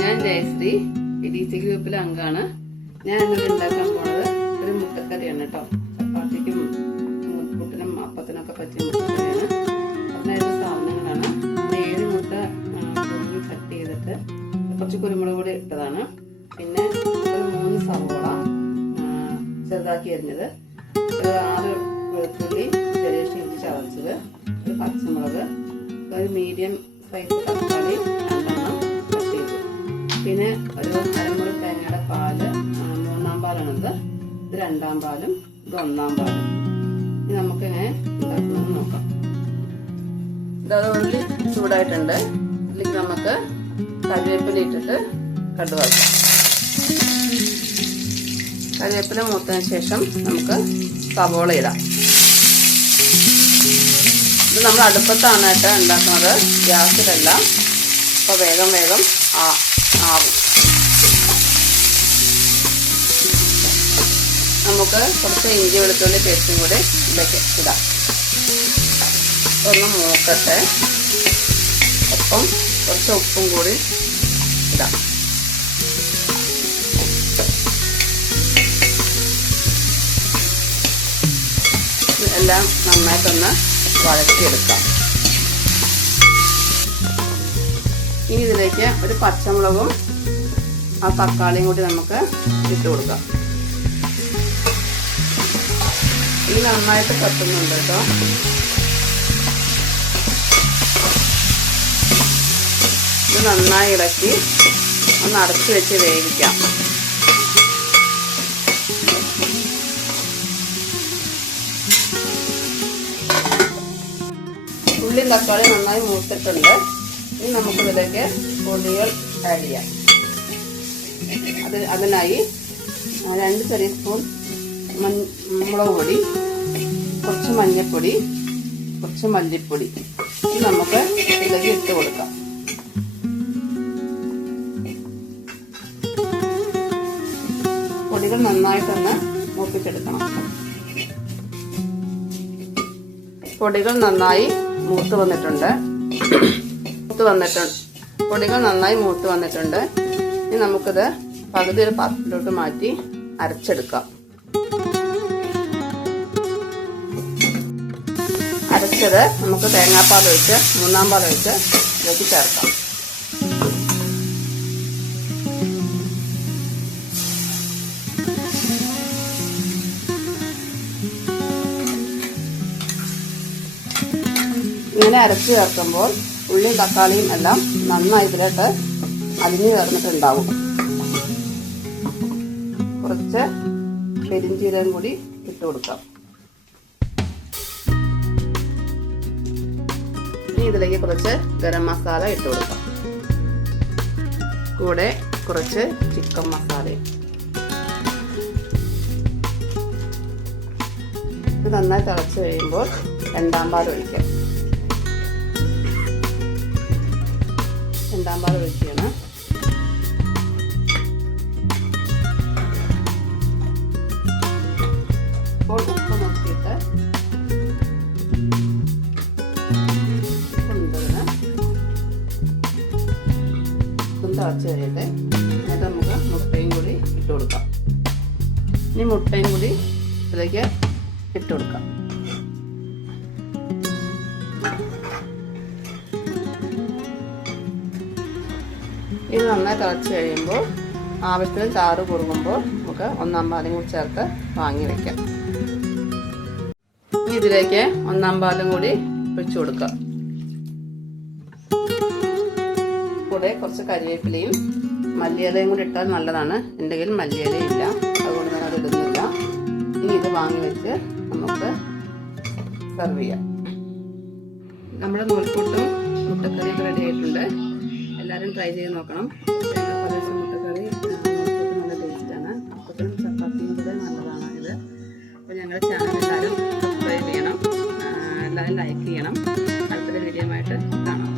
ഞാൻ ജയശ്രീ DC ഗ്രൂപ്പിലെ അംഗമാണ്. ഞാൻ ഇന്നലെ ഉണ്ടാക്കാൻ പോണത് ഒരു മുട്ടക്കറിയാണ് കേട്ടോ. ചപ്പാത്തിക്കും പുട്ടിനും അപ്പത്തിനൊക്കെ പറ്റിയ മുട്ടക്കറിയാണ്. അതിനായിട്ട് സാധനങ്ങളാണ് 7 മുട്ട പുഴുങ്ങി കട്ട് ചെയ്തിട്ട് കുറച്ച് കുരുമുളക് പൊടി ഇട്ടതാണ്. പിന്നെ ഒരു 3 സവോള ചെറുതാക്കി അരിഞ്ഞത്, ഒരു 6 വെളുത്തുള്ളി ചെറിയ ഇഞ്ചി ചതച്ചത്, ഒരു പച്ചമുളക്, ഒരു മീഡിയം സൈസ് തക്കാളി 2 കട്ട് ചെയ്ത്, പിന്നെ ഒരു അരമുറി തേങ്ങയുടെ പാല് 3-ാം പാലാണിത്. ഇത് 2-ാം പാലും ഇത് 1-ാം പാലും. ഇനി നമുക്കിങ്ങനെ ഉണ്ടാക്കുന്നത് നോക്കാം. ഇതത് ഉള്ളി ചൂടായിട്ടുണ്ട്. ഇതിലേക്ക് നമുക്ക് കറിവേപ്പില ഇട്ടിട്ട് കടുവാക്കാം. കറിവേപ്പില മൂത്തതിന് ശേഷം നമുക്ക് സവോള ഇടാം. ഇത് നമ്മൾ അടുപ്പത്താണ് കേട്ടോ ഉണ്ടാക്കുന്നത്, ഗ്യാസിലല്ല. അപ്പോൾ വേഗം ആവും. നമുക്ക് കുറച്ച് ഇഞ്ചി വെളുത്തുള്ളി പേസ്റ്റും കൂടി ഇതിലേക്ക് ഇടാം. ഒന്ന് മൂക്കട്ടെ. ഒപ്പം കുറച്ച് ഉപ്പും കൂടി ഇടാം. എല്ലാം നന്നായിട്ടൊന്ന് വഴറ്റിയെടുക്കാം. ഇനി ഇതിലേക്ക് ഒരു പച്ചമുളകും ആ തക്കാളിയും കൂടി നമുക്ക് ഇട്ട് കൊടുക്കാം. ഇത് നന്നായിട്ട് പറ്റുന്നുണ്ട് കേട്ടോ. ഇത് നന്നായി ഇളക്കി ഒന്ന് അടച്ചു വെച്ച് വേവിക്കാം. ഉള്ളിയും തക്കാളി നന്നായി മൂത്തിട്ടുണ്ട്. ഇനി നമുക്കിതിലേക്ക് പൊടികൾ ആഡ് ചെയ്യാം. അതിനായി 2 ചെറിയ സ്പൂൺ മുളക് പൊടി, കുറച്ച് മഞ്ഞൾപ്പൊടി, കുറച്ച് മല്ലിപ്പൊടി ഇത് നമുക്ക് ഇതിലേക്ക് ഇട്ട് കൊടുക്കാം. പൊടികൾ നന്നായിട്ടൊന്ന് മൂപ്പിച്ചെടുക്കണം. പൊടികൾ നന്നായി മൂത്ത് വന്നിട്ടുണ്ട്. പൊടികൾ നന്നായി മൂത്ത് വന്നിട്ടുണ്ട്. ഇനി നമുക്കിത് പകുതി ഒരു പാത്രത്തിലോട്ട് മാറ്റി അരച്ചെടുക്കാം. അരച്ചത് നമുക്ക് തേങ്ങാപ്പാൽ ഒഴിച്ച് 3-ാം പാൽ ഒഴിച്ച് ഇതിലേക്ക് ചേർക്കാം. ഇങ്ങനെ അരച്ച് ചേർക്കുമ്പോൾ ഉള്ളിയും തക്കാളിയും എല്ലാം നന്നായി ഇതിലോട്ട് അലിഞ്ഞു ചേർന്നിട്ടുണ്ടാവും. കുറച്ച് പെരിഞ്ചീരകം കൂടി ഇട്ട് കൊടുക്കാം. ഇനി ഇതിലേക്ക് കുറച്ച് ഗരം മസാല ഇട്ട് കൊടുക്കാം. കൂടെ കുറച്ച് ചിക്കൻ മസാലയും. ഇത് നന്നായി തിളച്ച് കഴിയുമ്പോൾ 2-ാം പാൽ ഒഴിക്കാം. 2-ാം പാൽ ഒഴിക്കുകയാണ്. ഇപ്പോൾ ഉപ്പ് നോക്കിയിട്ട് തിളച്ച് കഴിയട്ടെ. എന്നിട്ട് നമുക്ക് മുട്ടയും കൂടി ഇട്ട് കൊടുക്കാം. ഇനി മുട്ടയും കൂടി ഇതിലേക്ക് ഇട്ട് കൊടുക്കാം. ഇത് നന്നായി തിളച്ച് കഴിയുമ്പോൾ ആവശ്യത്തിന് ചാറ് കുറുകുമ്പോൾ നമുക്ക് 1-ാം പാലും കൂടി ചേർത്ത് വാങ്ങി വയ്ക്കാം. ഇനി ഇതിലേക്ക് 1-ാം പാലും കൂടി ഒഴിച്ചു കൊടുക്കാം. കൂടെ കുറച്ച് കരിവേപ്പിലയും മല്ലിയിലയും കൂടി ഇട്ടാൽ നല്ലതാണ്. എൻ്റെ കയ്യിൽ മല്ലിയിലയില്ല, അതുകൊണ്ട് ഞാൻ അത് ഇടുന്നില്ല. ഇനി ഇത് വാങ്ങി വെച്ച് നമുക്ക് സെർവ് ചെയ്യാം. നമ്മുടെ നൂൽപുട്ടും മുട്ടക്കറിയൊക്കെ റെഡി ആയിട്ടുണ്ട്. എല്ലാവരും ട്രൈ ചെയ്ത് നോക്കണം. മുട്ടക്കറി നല്ല ടേസ്റ്റാണ്. അപ്പത്തിനും ചപ്പാത്തിയും കൂടെ നല്ലതാണ് ഇത്. അപ്പോൾ ഞങ്ങളുടെ ചാനൽ എല്ലാവരും സബ്സ്ക്രൈബ് ചെയ്യണം, എല്ലാവരും ലൈക്ക് ചെയ്യണം. അടുത്തൊരു വീഡിയോ ആയിട്ട് കാണാം.